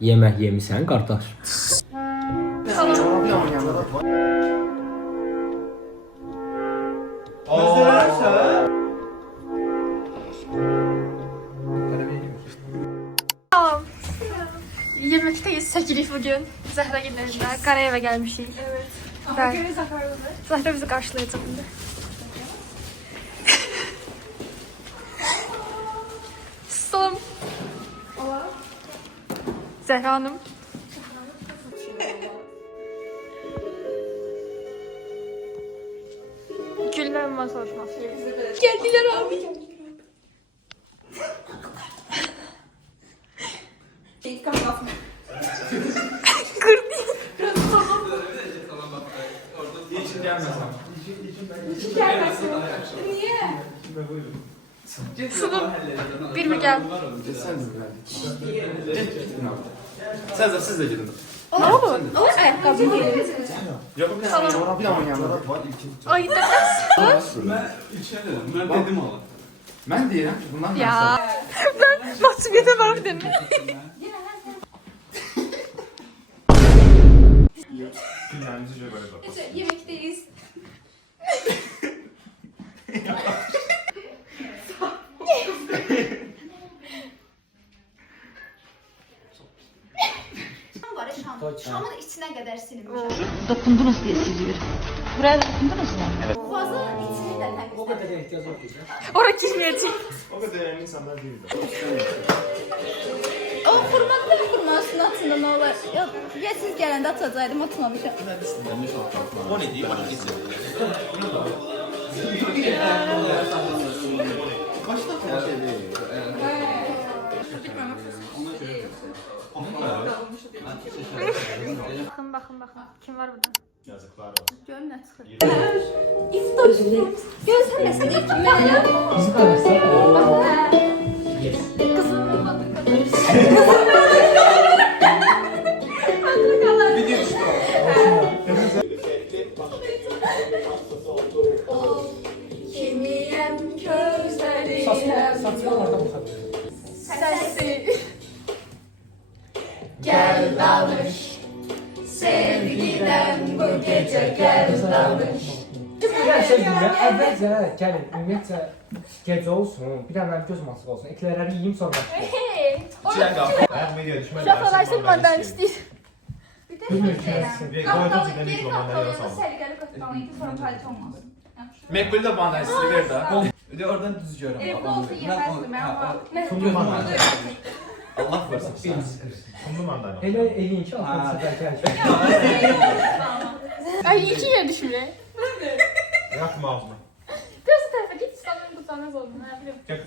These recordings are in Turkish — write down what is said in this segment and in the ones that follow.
Yemək yemisən, qardaş? Yemekteyiz, sekilik bugün. Zahra günlerinde Karayev'e gelmişiz. Evet. Zahra bizi karşılayacak şimdi. Susalım. Zahra Hanım. Gülden soruşması. Geldiler abi. Sunum. Bir mi gel? Siz de gidin. Ne oldu? Ayakkabı değil. Ay da Ben dedim ala. Ben deyirəm ki, bundan ya. Ben mahcubiyete var dedim. günlərimizi görə tapaq. Yemekteyiz. Var ya şam. Şamın içine kadar silinmiş. Dokundunuz diye siliyor. Buraya dokundunuz mu? Fazla içini de temizlemiş. O kadar ehtiyac yok ki. Oraya girmeyecek. O qədər önemli insanlar deyil. O kurma üstüne atında ne olur? Yok, ya siz gelende atacaydım, atmamışım. O ne diyeyim? Bana gitsin. Kaçta şey değil. Bakın. Kim var burada? Yazıklar olsun. Görün ne çıkır. İftar. Gözlemesin ilk ben ya. Bizi qardaşlar. Video işte Kimiyem közleriyem. Saçma oradan baxar. Sesi. Gel dalış. Sevgiden bu gece gel dalış. Ya şey deyirəm, əvvəlcə gəlin, ümumiyyətcə gecə olsun, bir dənə mənim göz masası olsun, eklərləri yeyim sonra başlayayım. Ayaq media düşmə. Şakalaştım benden isteyir. Mekbul de bana istiyor ver da. Bir de oradan düzüyorum. Allah versin. Kumlu mandalina. Elə eləyin ki, axırıncı səfər gəlir. Ay iki yer düşmüyor. Yapma ağzını. Biraz bu tarafa git, sanırım kurtarmaz oldum. Ne bileyim. Gel.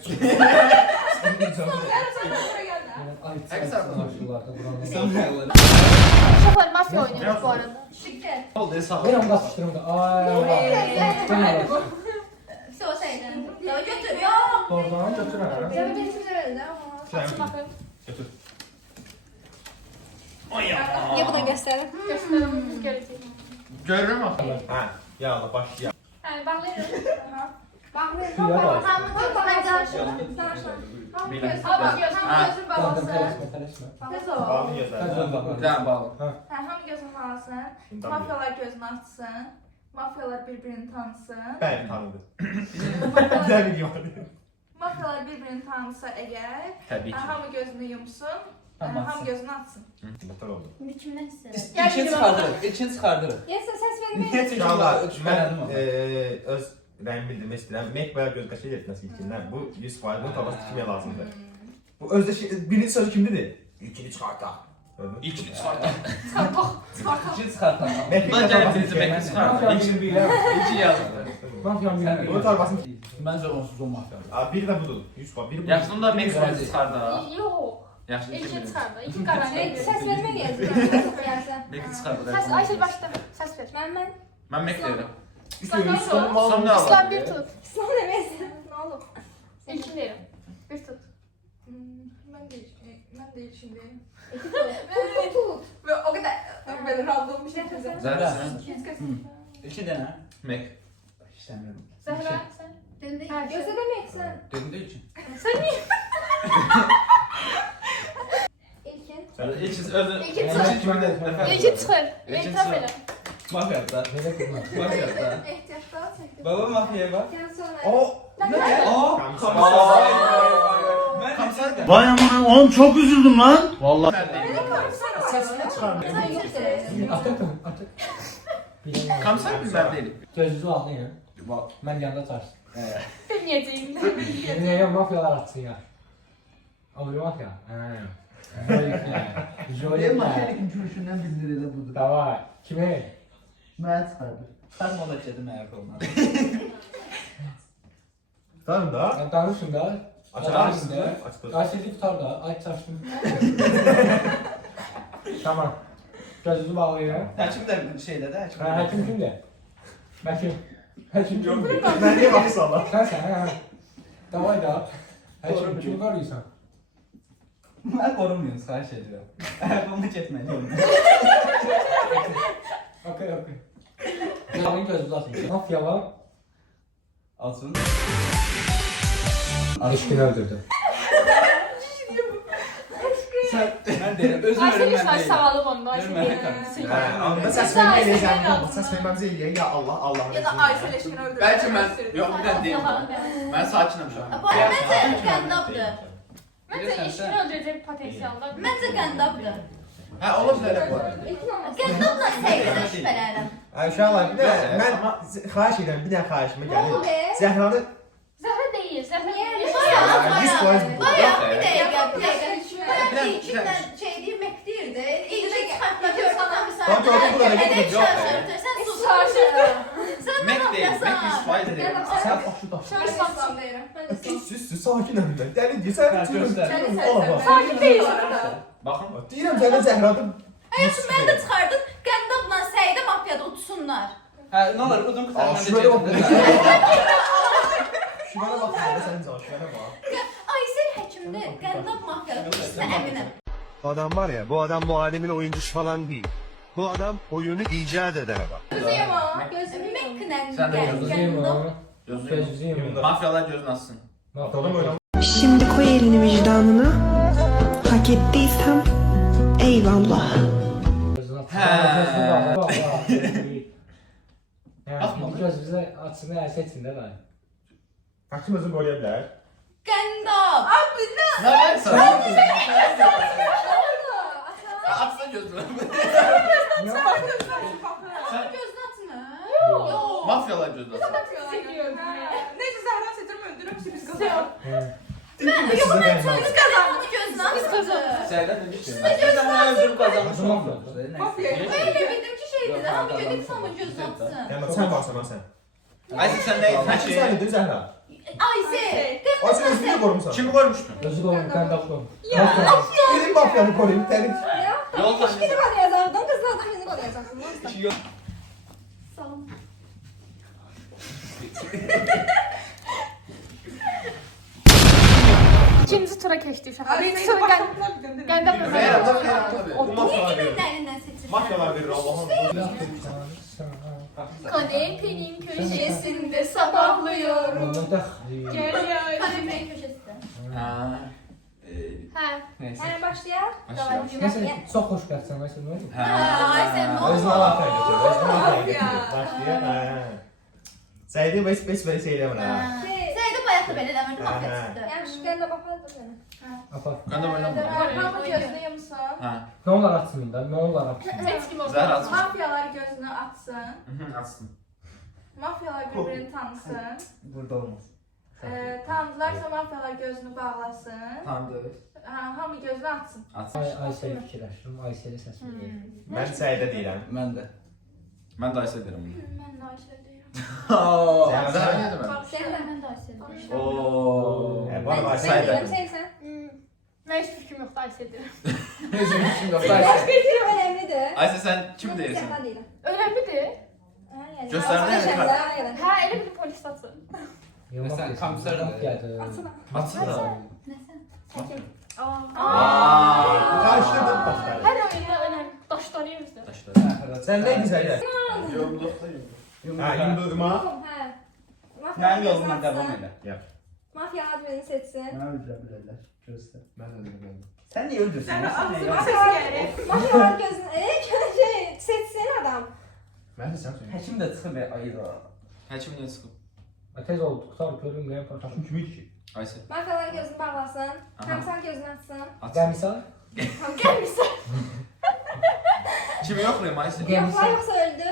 Ay, qarşılarda buranın. Şakalar mafya oynuyoruz bu arada. Oldu hesabı. Bir an qaçışdırım da. Ay. Söyleydin. Ya götür. Yok. Oradan götürərəm. Sen beni hiçbir şey verdin ama. Açın bakın. Götür. Ya buradan gösterin. Gösterin, biz göreceğiz. Görür mü? Ha, ya Allah başla. Yani bağlayalım. Suya bak. Aa bakıyorsun, gözün babası. Tez Bağlı ol. gözler. Bir tane bağlı. Hem gözün bağlasın. Mafyalar gözünü açsın. Mafyalar birbirini tanısın. Ben tanıdım. Güzel video var. Mafyalar birbirini tanısa eğer, Tabii ki. hamı gözünü yumsun, hamı gözünü açsın. Muhtar oldu. Şimdi kimden istedim? İçin çıkardırın, için çıkardırın. Yes, ses vermeyin. Niye Şu anda şüphelendim ben ama. öz rəng bildirmək istəyirəm. Mek və göz qaşı yetməsi ilkindən. Bu 100% bunun tabası tikməyə lazımdır. Bu özdə birinci sözü kimdir? İlkini çıxartaq. İlk çıkarttım. İçin çıkartalım. Bundan gelip birinci mekbul çıkarttım. İlk yazdım. Mafyan bir. Bunun tabasını Bence onsuz o mafya. biri də budur. 100%. Biri bu. Yaxşı da mekbul çıkardı. Yok. Yaxşı İlkin çıkardı. İlkin garanti. Ses vermeyin yazın. Mekbul çıkardı. Ses Ayşe başla. Ses ver. Ben meklerim. İslam Son ne aldı? İslam bir tut. Son demesin. Ne olur? İlkin derim. Bir tut. Ben değil şimdi. Tut. Ve o kadar böyle random bir şey söyleyeceğim. Zaten sen. İçin dene. Mek. İstemiyorum. Zehra sen. Gösteremek sen. Dedim de için. Sen niye? İlkin. İlk özü. İki Evet, çıxır. evet. İki çıxır. İki Etiraf çıxır. elə. Mafyada. Belə qızma. Mafyada. Ehtiyatlar çəkdim. Baba mafyaya bak. Gəl sonra. O Ne? Aa. Kamsa. Kamsa. Vay amına oğlum çok üzüldüm lan. Vallahi. Səsini çıxarmır. Atın, atın. Bilmem. Kamsa bilmem değil. Gözünüzü alın. Mən yanında çarsın. Bilməyəcəyim. Neye mafyalar atsın ya? Avru mafya. Jolie Mafyanın gülüşünden bildirir de budur. Davay. Kime? Mən çıxardım. Sen moda dedim ayak olmaz. Tutarım da. Danışın da. Açarsın da. da. Açtır. Ayşe'yi tutar da. Ay çarşın. Tamam. Gözünüzü bağlayın. Həkim də şeydə də, həkim. Həkim kimdir? Həkim. Həkim kimdir? Ben niye baksa Allah? Sensən, hə. Davay da. Həkim kimi qoruyursan? Mən qorumuyoruz, xahiş edirəm. Bunu getməliyim. Okey, okey. Yalın gözünüzü açın. Mafyalar Alsın. eşkini öldürdü. Mən deyirəm, özüm Ayşe ölüm bir mən deyirəm. sağalım onda. Ayşe Ölüm mən deyil. deyirəm. Ama ses vermeyi neyse. Ses vermemizi iyi. Ya Allah Allah. Ya da Ayşe leşkini öldürdü. Belki ben yok bir de değilim. Ben sakinim şu an. Bu məncə qəndabdır. Məncə eşkini öldürəcək potensialda. Məncə qəndabdır. Ha olabilir. Qəndabla Səidə şübhələnirəm. Uşaqlar bir de ben xahiş edirəm bir dənə xahişime gəlin. Zəhranı Zəhra deyil. Zəhra deyil. Bayaq bir dəqiqə, bir dəqiqə. Bir Mən dəqiqə. içimdən şey deyir, mək deyirdi. İyice çıxartma gördüm bir Bak, gördüm, bu da ne Edək kadar şarjörtür, sən sus. Sən Mek nə değil. Mek yapıyorsan? biz faiz edelim. Sen bax şu daş. Mən İslam deyirəm. Mən İslam. Süs sakinəm mən. Dəli deyirsən. Səni Allah. sərsəm. Sakin deyil. Bakın. Deyirəm sənə Zəhradım. Həyatım, mən də çıxardım. Qəndabla Səidə mafiyada uçsunlar. Hə, nə olur, udum Aa, qısa. şuraya bak. Şuraya bak. Sən can şuraya bak. Aysel həkimdir, qəndab mafiyada uçsun əminəm. Adam var ya bu adam bu alemin oyuncusu falan değil. Bu adam oyunu icat eden adam. Gözüyüm o. Gözüm məknən Sen de Gözlüyüm qəndab. onu. Gözlüyüm. Mafyalar gözün açsın. Tamam öyle. Şimdi koy elini vicdanına. Hak ettiysem eyvallah. Göz bizə açsın, əl seçsin də lan. Hakim özünü qoruya bilər. Qəndab. Ne var sana? Atsana gözünü. Gözünü açma. Mafyalar gözün açsın. Neyse Zəhra seçim öldürüm ki biz qazanaq. Mən onu gözünü açmadı. Səidə demişdim. Mən özüm qazanmışım. Öyle bildim ki şeydir, hamı gedib hamı gözünü açsın. Yəni sən baxsan sən. Ayşe sen neydin? Hakim sən idin Zəhra. Aysel, Ay sən özünü qorumsan. Kimi koymuştun? Gözü qoyun, qəndab qoyun. Benim mafyanı qoruyum. Dəli. Yol taşı. Biri qoruyacaqdım, qızlar da birini qoruyacaqdım. Sağ olun. İkinci tura keçdi uşaqlar. Birinci Birinci tura tur qəndab Verir, tabii. Bu niyə mafyalar verir. kiminlərindən seçirsən? Mafyalar verir Allah'ım. Kanepenin köşesinde sabahlıyorum. Onu da Kanepenin köşəsində. Ha. Hə. Neyse. Yəni başlayaq. Məsələn, çox xoşbəxtsən, məsələn, nə olur? Aysel, nə Özünü oldu? Allah təqdir. Özünü Allah təqdir. Başlayaq. Səidə heç belə şey eləmir ha. Səidə bayaq da belə eləmirdi, mafiya Hə. çıxdı. Yəni qəndə baxardım səni. Apar. Ben de oynamam. Hamı gözünü yumsun. Ha. Nə olar açsın da, nə olar açsın. Heç kim olmaz. Zəhra açsın. Mafyalar gözünü açsın. Açsın. Mafyalar bir-birini tanısın. Burada olmaz. Tanıdılarsa mafyalar gözünü bağlasın. Tanıdık. Hamı gözünü açsın. Açsın. Aysel fikirləşdim, Aysel'e səs verir. Mən Səidə deyirəm. Mən də. Ben de Ayşe derim. Mən də Aysel deyirəm. Zəhra niye demedin? Mən də Aysel deyirəm. Ooo. Bu arada Səidə. Sən. Mən heç fikrim yoxdur Ayşe deyirəm. Neyse, bizim yok. Fikrim önemlidir. Ayşe sen kim değilsin? Zəhra deyirəm. Önəmlidir. Göstərdi yəni. Hə, elə bir polis atsın. Məsələn, kompüterdə. Açsın da. Qarışdırdım başları. Hər oyunda önəm daşları yüzdə. Sən nə idin Səidə? Yorumlukta Ha, yumduğuma. Hə. Mən yoluma davam elə. Mafyalar birini seçsin. Mən öldürə bilərlər. Gözlə. Mən öldürürəm. Sen niye öldürsün? Sen Sen niye ağzına öldürsün? ses gelir. Mafyalar gözün seçsin adam. Mən də sən söyle. Həkim də çıxıb ayıda. Həkim niyə çıxıb? Tez oldu, tutar, görürüm, neyəm, Takım kimi idi ki? Aysə. Mafyalar gözünü bağlasın. Kamsar gözünü açsın. Gəmisən? Gelmişsin. Kimi yoxlayım Aysə? Yoklar yoksa öldü.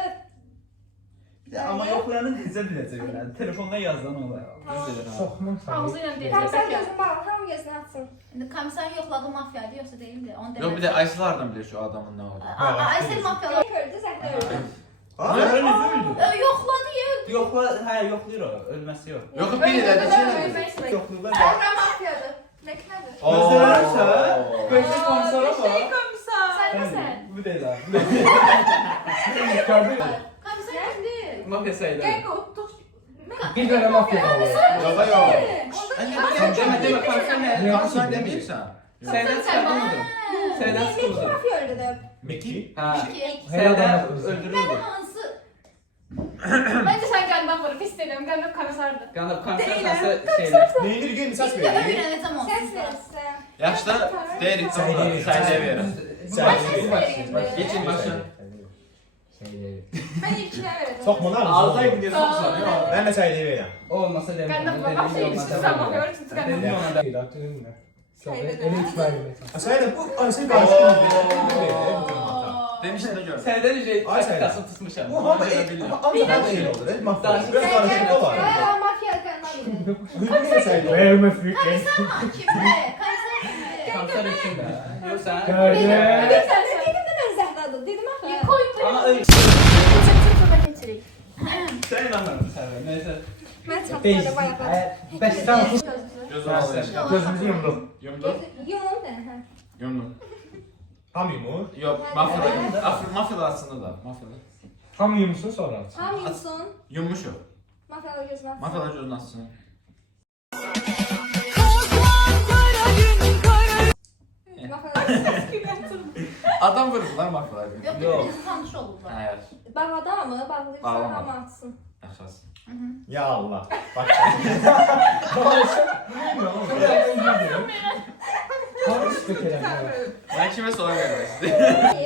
Amma yoxlayanı necə biləcək yəni? Telefonda yazdan olar. Düz deyir ha. Soxmursan. Ağzıyla deyir. Kamsar gözünü bağla, hamı gözünü açsın. İndi komiser yoxladı mafyadı yoxsa değildi. Onu Yox bir də Aysə hardan bilir şu adamın nə olduğunu? Aysel mafyalar Zəhra öldü, Zəhra öldü. Zəhra necə öldü? yoxladı ya. Yoxla, hə, yoxlayır o. Ölməsi yox. Yox biri də deyir. Yoxlayırlar. Zəhra mafyadır. Ne kadar? Məsələn sən, gözü konsora bax. Şey komisar. Sen misin? Bu deyil ha. Komiser kimdi? Mafya sayılır. Gel koltuk. Bir dənə mafya qaldı. Yola yox. Sən demə komiser nə? Sən demirsən. Səydən çıxartmalıdır. Səydən İki çıxartmalıdır. mafya öldürdü. Meki? Ha. İki. Səydən öldürüldü. Hansı? Bence sen galiba vurup istedim. Galiba komiserdi. Qanab komiser xəstə şeylər. Neyinir gün misas Şimdi verir? öğreneceğim onu. Ses verirsin. Yaxşı da deyirik. Sən Sən verir. Sən Geçin başın. Ben ilkine vereceğim. Soxma lan. Ağzına gidiyor soksan. Mən də səyliyə verirəm. Olmasa demək. Galiba babam şey işte sen bakıyorum çünkü Dedim galiba. ona da. Elə üç verməyəcəm. Səylə bu Aysən qarışdı. Demişdin də gör. Səydən necə Ay səylə. kasıb tutmuşam. Bu hamı hamı şey olur. Mafya. Biraz qarışıqlı var. Bayağı mafya kanalıydı. Hüquqi səylə. Vermə frikən. Kimdi? Komiser kimdi? Komiser üçün də. Yox sən. Gəldi. Dedim de ben Zehra'dı. Dedim axı. Koyun Amma öyle. geçirik. Sən inanmırsan sən. Nəysə. Ben çatladım ayaklarım. Bəs sən Gözünü alır. gözümüzü yumduq. Yumdu. Yumum de. Yumdu. Hamı yumur. Yox, mafyalar aslında da. Mafyalar. Tam yumsun sonra aç. Tam yumsun. Yummuş o. Mafyalar gözünü açsın. Mafyalar gözünü açsın. Mafyalar Adam vururlar mafyalar. Yok Yok. biz tanış olurlar. Hayır. bağladı mı? Bağladıysa Bağlama. hamı açsın. Yaxşı. Ya Allah. Bak. Karış dökələm. Ben kime soru vermek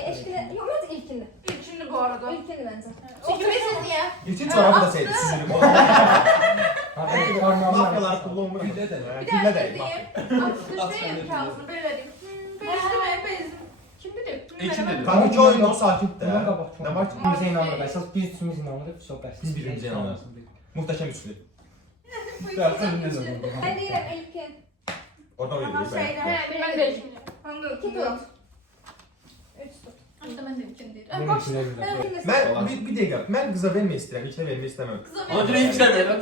Eşkine... Yok bence ilkinde. İlkini bu arada. İlkinde bence. Çünkü biz niye? İlkin çorabı da seydi sizin. Mafyalar pullu olmur. Gülə də. Bir Gülle daha de. diyeyim. Alkışlayayım kağıdını böyle diyeyim. Bezdim bezdim. Kim dedi? İlkin dedi. Kanka oyun o sakit de. Bundan qabaq Ne var ki? Bizə inanırıq. Əsas biz üçümüz inanırıq. Söhbət. Biz birbirimize inanırıq. Muhteşem üçlü. Ben değilim ilkin. Oradan öyle Ama değil. şeyler. Ben de şimdi. İki tut. Üç tut. İşte ben de kim değil. Mənim içində güzel. Ben bir dakika. Ben kıza vermek istedim. İlkine vermek istemem. Ona görə ilkine verin.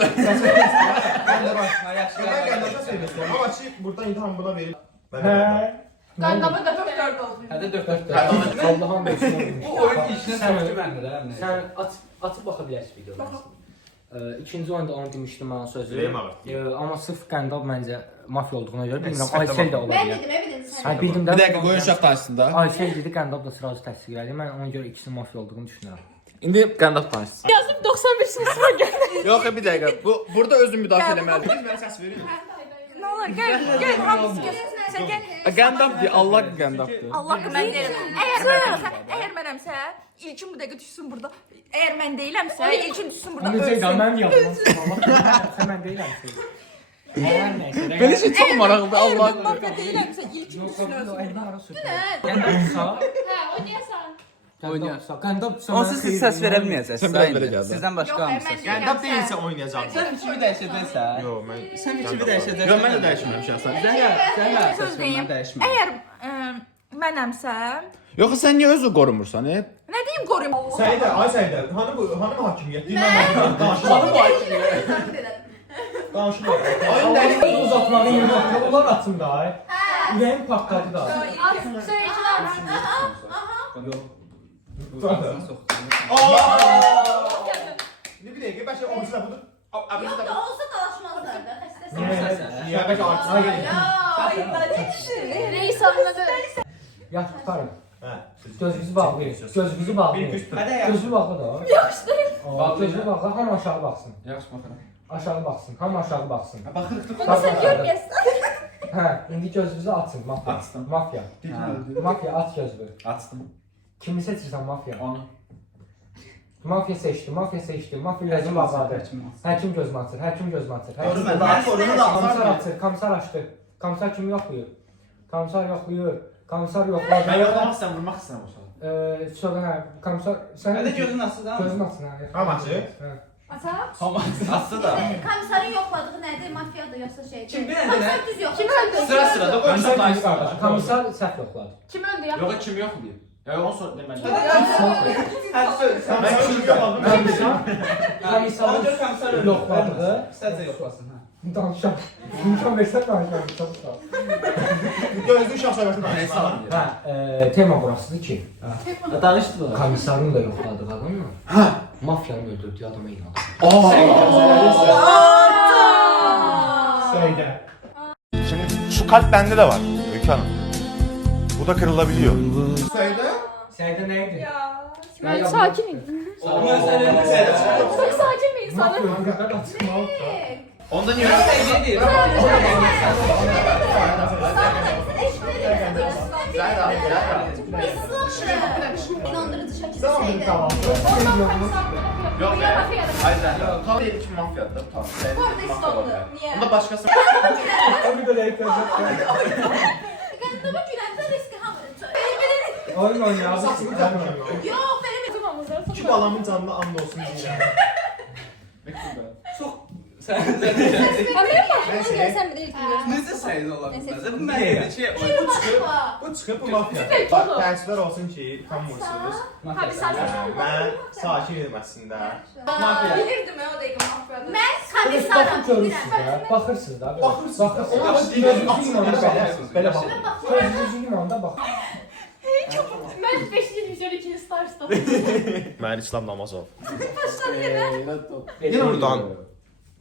Ben de bak. Ben kardeşe vermek istedim. Ama açık buradan İlhan buna verip. Ben de Hə. Galiba da çok Dört oldu. Hədə 4-4. Allah'ın bəxşinə. Bu oyun içinə səmtli məndə də. Sən açıb baxa bilərsən videoları. İkinci oyunda onu demişdim mən sözü. Ürəyim ağrıtdı. Amma sırf Qəndab məncə mafya olduğuna görə bilmirəm. Aysel də ola Ben bilər. dedim evidence. Hayır bildim də. Bir dəqiqə qoyun uşaq danışsında. Aysel dedi Qəndab da sıracı təsdiq elədi. Mən ona görə ikisinin mafya olduğunu düşünürəm. İndi qəndab danışsın. Yazdım 91 sınıfa geldim. Yox, bir dəqiqə. Burada özüm müdafiə eləməliyim. Biz ben ses veririm. Ne olur gel hamısı gel. Sen gel. Qəndabdır, Allah qəndabdır. Allah mən deyirəm. Əgər mənəmsə, ilkin bu dəqiqə düşsün burada. Əgər mən deyiləmsə, ilkin düşsün burada. Onu Ölsün. deyirəm, mən yapmam. Sən mən deyirəm. Hər nəysə. Belə şey çox maraqlıdır, Əgər Allah mən mafya deyiləmsə, ilkin düşsün ölsün. Qəndabsa, Ha oynayarsan. Qəndabsa. Onsuz siz səs verə bilməyəcəksiniz. Sən biraz belə gəldin. Sizdən başqa Yox, hamısınız. mən Qəndab değilse oynayacağım. Sən fikrimi dəyişəcəksən. Yo ben. Sən fikrimi dəyişəcəksən. Yo ben de değişmem şahsen. Sən də Söz səs deyim. vermə dəyişmə. Əgər mənəmsə, Yox, sən niyə özü qorumursan? nə deyim qoruyum? Səydə, ay Səydə. Hanım hakimiyyət? Dinləmə. Danışma. Danışma. Oyun Oyun uzatmanın yeri yoxdur. Onlar açın da. Ürəyim partladı da. At söyle içine at. Ne bileyim, başka omuzla şey budur. Yok da olsa dalaşmazlar da. Ya belki artına gelir. Reis anladı. Yaş tutarım. Hə. Gözünüzü bağlayın. Gözünüzü bağlayın. Bir güç tut. Gözünü bağla da. Yaxşı. Gözünü bağla, hamı aşağı baxsın. Yaxşı baxıram. Aşağı baxsın, hamı aşağı baxsın. Baxırıq. Bunu sen görmüyorsun. Hə, indi gözünüzü açın, mafya. Açdım. Mafya. Mafya, aç gözünü. Açdım. Kimi seçirsən mafya? Onu. Mafya seçdi, mafya seçdi. Mafya gözünü bağladı. Həkim gözünü açır, həkim gözünü açır. Görmə, daha korunu da Komissar açar. açır, komissar açdı. Komissar kimi yoxlayır? Komissar yoxlayır. Komissar yoxladı. Ben yoklamak istəyirəm, vurmaq istəyirəm o saat. Sonra hə, komissar... Sən Hadi gözün nasıl da? Gözünü açsın, hə. Hamı açıq? Atam. Açdı da. Komissarın yoxladığı nədir? Mafiyadır yoxsa şey? Kim bir nədir? Komissar düz yoxladı. Kim öldü? Sıra sırada o Komissar yüzden kimi qardaş? Komissar səhv yoxladı. Kim öldü ya? Yok kim yok diyor. Ya onu sor deməli. Hadi söyle. Ben kim yoxladım? Komissarın Ancaq komissar öldü. yoxladığı... İstərsə yoxlasın, hə. Danışam. İmkan versən danışam. Çok sağ ol. Gözlü uşaq söhbətini Neyse açsın. alın. Hə, tema burasıdır ki, Danışdı da. komissarın da yoxladığı adamla mafyanın öldürdüğü adama inanır. Söyle. Şimdi şu kalp bende de var Öykü Hanım. Bu da kırılabiliyor. Söyle. Səydə nə idi? Ben sakinim. Ama sen elini seyret. Çok sakin bir insanım. Mafya öldürdüğü açıqmalı. Ondan yürü. Nedir? İnandırıcı şəkildə Tamam, şeydir. tamam. Yok Ya ya. mafya adam. Hayır ben. Tam değil ki mafyadır. Tamam. Orada istoldu. Niyə? Bunda başkası. Bir de ləyik olacaq. Qəndəmə güləndə riski hamı. Oyun oynayalım. Yox, belə bir Tutmamızı. Kim alamın canına and olsun diyeceğim. Sen Neyse. Sen bir de ilk necə sayın ola bilməz? Bu Niyə? mənim şey. Bu çıxıb bu mafya. Bak, təəssüflər olsun ki, tanımırsınız. Komissar. Mən sakinim əslində. bilirdim o dəqiqə mafiyada. Mən komissaram. Baxıb görürsünüz da. Baxırsınız da. Baxırsınız. Gözünüzün yanında belə bax. Gözünüzün yanında bax. Ben 5. division 2. Stars'ta. Mən İslam Namazov. Yine Buradan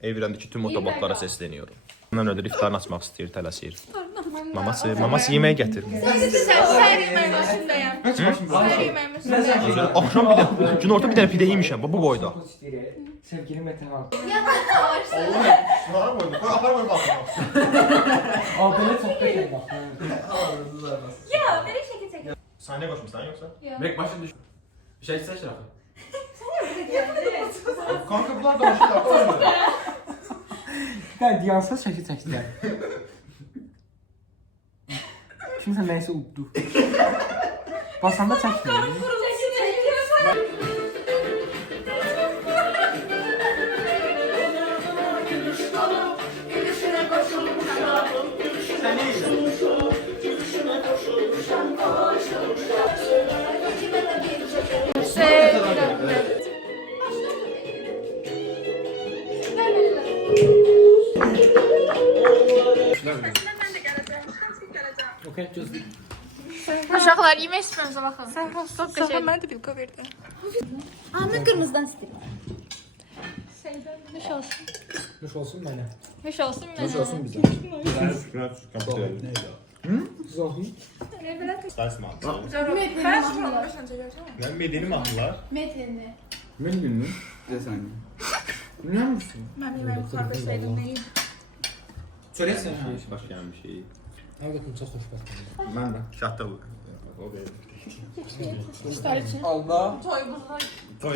evrəndəki tüm otobotlara səsleniyorum. Ondan ödür iftarını açmaq istəyir, tələsir. Maması yeməyə gətir. Səhər yeməyin başındayım. Səhər yeməyin başındayım. Axşam bir də günorta bir dənə pidə yemişəm bu boyda. Sevgili Metehan. Şunlara qoydum. Qoy apar qoy baxım. Abone çox qəşəng bax. Ya, belə şəkil çəkin. Sən nə qoşmusan yoxsa? Mek başın düş. Bir şey seç rakı. Kanka bunlar danışırlar. Sən diyansız şəkil çəkdilər. Kimsə nəysə uddu. Basanda çəkmir. Okey, gözlük. Uşaqlar yemək istiyorsanız baxın. Çok qəşəng. Mənə də bilqa verdi. Mən qırmızıdan istəyirəm. Nuş olsun. Nuş olsun mənə. Nuş olsun mənə. Nuş olsun bizə. Zohi. Mən medeni mahnılar. Medlini. Mən bilmirəm. Desən. Bilmir misin? Mən bilməm, qardaşlarım deyil. Söylesin. Başka bir şey. Həqiqətən çox xoşbəxtəm. Ben de. Şahta bu. Allah.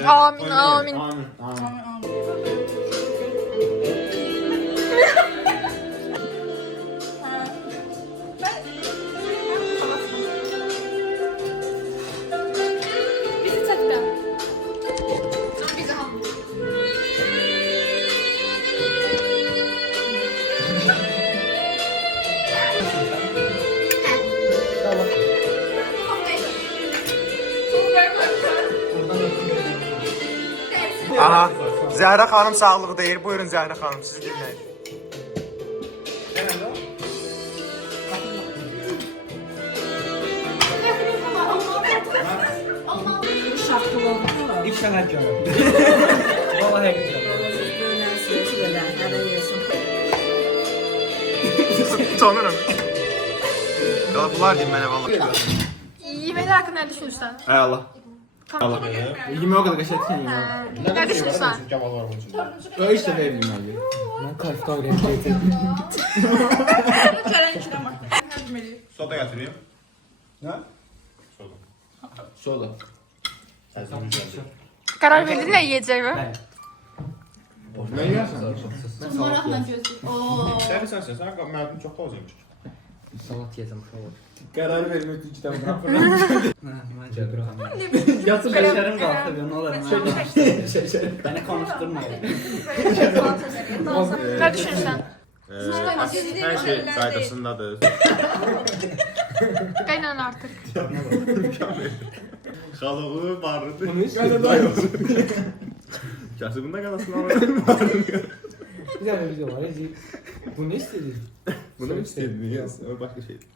Amin, amin. Amin. Amin. Bizi çəkdə. Bizi ham. Aha. Zəhra xanım sağlığı deyir. Buyurun Zəhra xanım siz dinləyin. İlk sənət görürəm. Valla həqiqətən. Tanırım. Ya bunlar deyim mənə valla. Yeməklər haqqında nə düşünürsən? Hay Allah. Yemeğe o kadar kaşık yemeğe. Nə düşünürsən? O işte verdim abi. Mən kayıfda öyrənəcəydim. Çərənkidən bax. Həcmeli. Soda gətireyim. Soda. Karar verdin ne yiyeceğimi? Nə yeyərsən? Maraqla gözlük. Oo. Sən mənim çox da olacaqmış. Salat yiyəcəm uşaq. Qərar vermək üçün kitabı buraxıram. Yatıb şəkərim qalxır, nə olar? Şəkərim. Bəni konuşturmayın. Ne düşünürsen? Hər şey qaydasındadır. Qaynan artık. Xalığı barıdı. Bunu istəyirəm. Kasıbında qalasını alırım. Bir dənə video var. Bunu istəyirik. Bunu istədiniz. O başqa şeydir.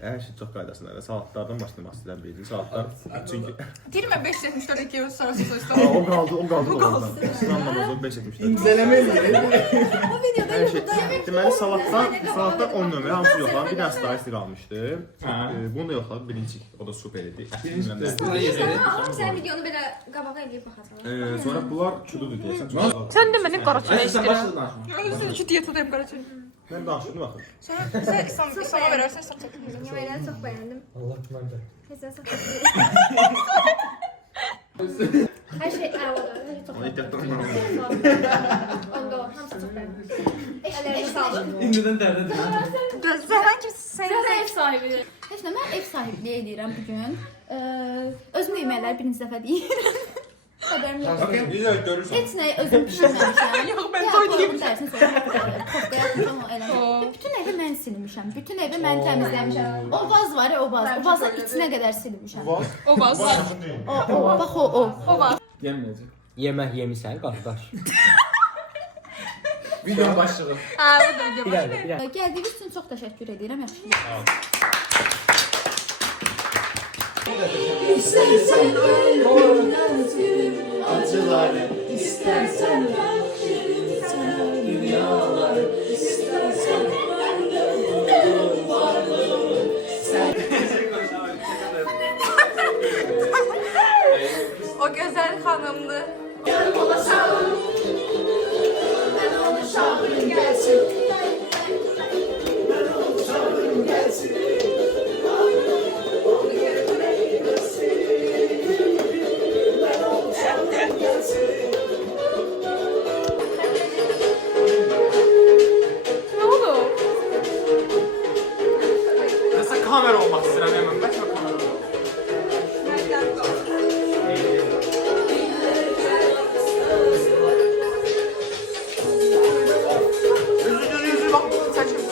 Hər şey çox qaydasındadır. Salatlardan başlamaq istəyirəm bildim. Salatlar çünki Deyirəm mən 5.74 2 sonrası sözdə. o qaldı. İslamla bozulub 5.74. İncələmə eləyir. Hər şey. Deməli salatlar 10 nömrə hamısı yoxlanıb. Bir dənə daha isti qalmışdı. Bunu da yoxladım. Birinci. O da super idi. Sən videonu belə qabağa eləyib baxacaqsan. Sonra bunlar çududur deyəsən. Sen de benim karaçay Sən istiyorsun. başladın danışma. Özün iki diyetadayım Qaraçay. Mən danışdım axı. Sonra sən İslam'a verərsən, sən çəkin. Yemələri çox bəyəndim. Allah kimə Keçən səfər. Hər şey əladır. Hər şey çox Onu ehtiyatdan Onda hamısı çox bəyəndim. Əllərinə sağlıq. İndidən dərdədir. Zəhran kimsə sən Sən ev sahibidir. Heç nə, mən ev sahibliyi edirəm bugün. Özüm yeməkləri birinci dəfə deyirəm. Xəbərim yox. Necə görürsən? Heç nə özüm bişirməmişəm. Yox, mən toy deyim. Dərsini sonra kofqaya atmışam o elə. Bütün evi mən silmişəm. Bütün evi mən təmizləmişəm. O vaz var ya, o vaz. O vazın içinə qədər silmişəm. O vaz. O, bax o. O vaz. Yeməyəcək. Yemək yemisən, qardaş. Videonun başlığı. Hə, bu da video. Bir dənə. Gəldiyiniz üçün çox təşəkkür edirəm. Yaxşı. İstersen ölmem tüm acıları, istersen vahşerim sana dünyalar, istersen ben de buldum varlığımı. Sen O gözəl xanımdır. ona sağım, ben ona şahım gelsin. Ben ona şahım gelsin. Nə oldu? Nəsə kamera olmaq istəyirəm, yəni bəlkə kamera olmaq. Üzü bax, çəkim.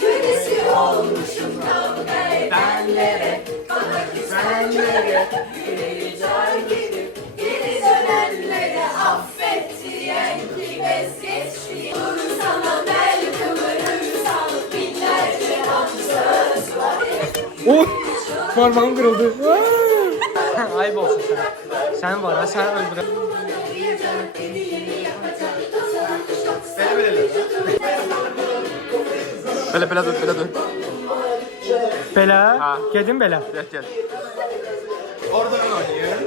Kölesi olmuşum kavga edenlere, bana küsenlere, yüreği car gidip geri dönenlere, affet diyen ki vazgeçti. Olur sana bel kıvırırsan binlerce an söz var. Oh! Parmağım kırıldı. Ayıp olsun sana. Sen var ha, sen öldüre. Belə dur, belə dur. Belə? Ha. Gedim belə. Gəl. Oradan oynayır.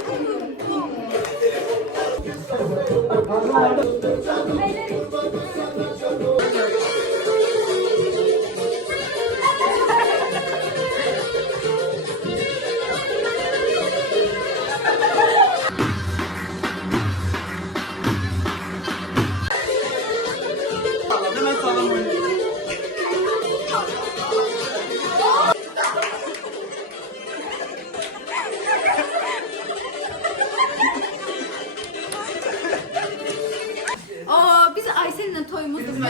Hemen sağlam oynayın. Biz Aysel'le toyumuzdur. Bizim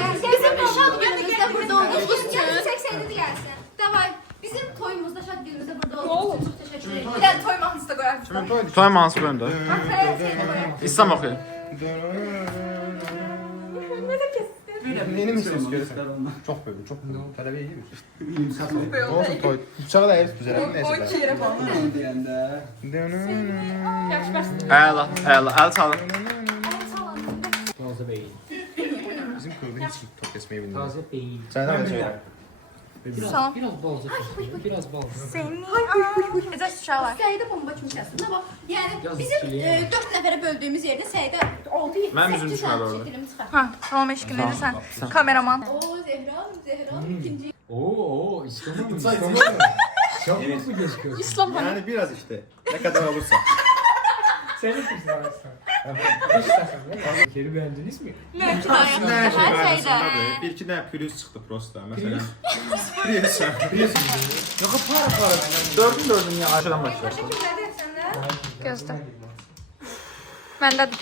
şad günümüzde burada olduğumuz için. 87'de gelsin. Davay. Bizim toyumuzda şad günümüzde burada olduğumuz için çok teşekkür ederim. Bir dənə toy mahnısı da qoyarmışlar. Toy mahnısı qoyun da. Arkaya seni de koyarım. İslam oxuyun. Yeni mi söz görürsən? Çox böyük, çox böyük. Tələbə edir. Olsun toy. Bıçağı da yeriz düzələr. 12 yerə falan. Deyəndə. Yaxşı başlayalım. Əla, əla. Əl çalın. Taze beyin. Bizim klubun heç kim top kesməyi bilmir. Taze beyin. Sənə də söyləyirəm. Salam. Biraz bolca çekin. Biraz bolca. Seni. Ecə uşaqlar. Səydə bomba kimi kəsin. Amma yəni Yaz bizim ikiliyə. 4 nəfərə böldüyümüz yerdə Səydə 6-7 Mənim üzüm 8 çıxar dənə orada. çəkilim çıxar. Ha, salam eşkin edirsən. Kameraman. Oo Zehra ikinci. Oo, İslam'a mı? Çok mu gözüküyor? İslam hanım. Yani biraz işte. Ne kadar olursa. Sen de kimsin arasında? Beş takım ne? Geri beğendiniz mi? Aslında her şey arasındadır. Bir iki tane pürüz çıktı prosta. Mesela. Pürüz. Yok para. Dördün ya aşağıdan başlıyor. Kimlərdə səndə? Gözdə. Məndədir.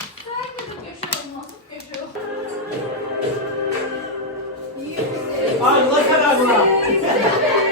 Allah kadar buna.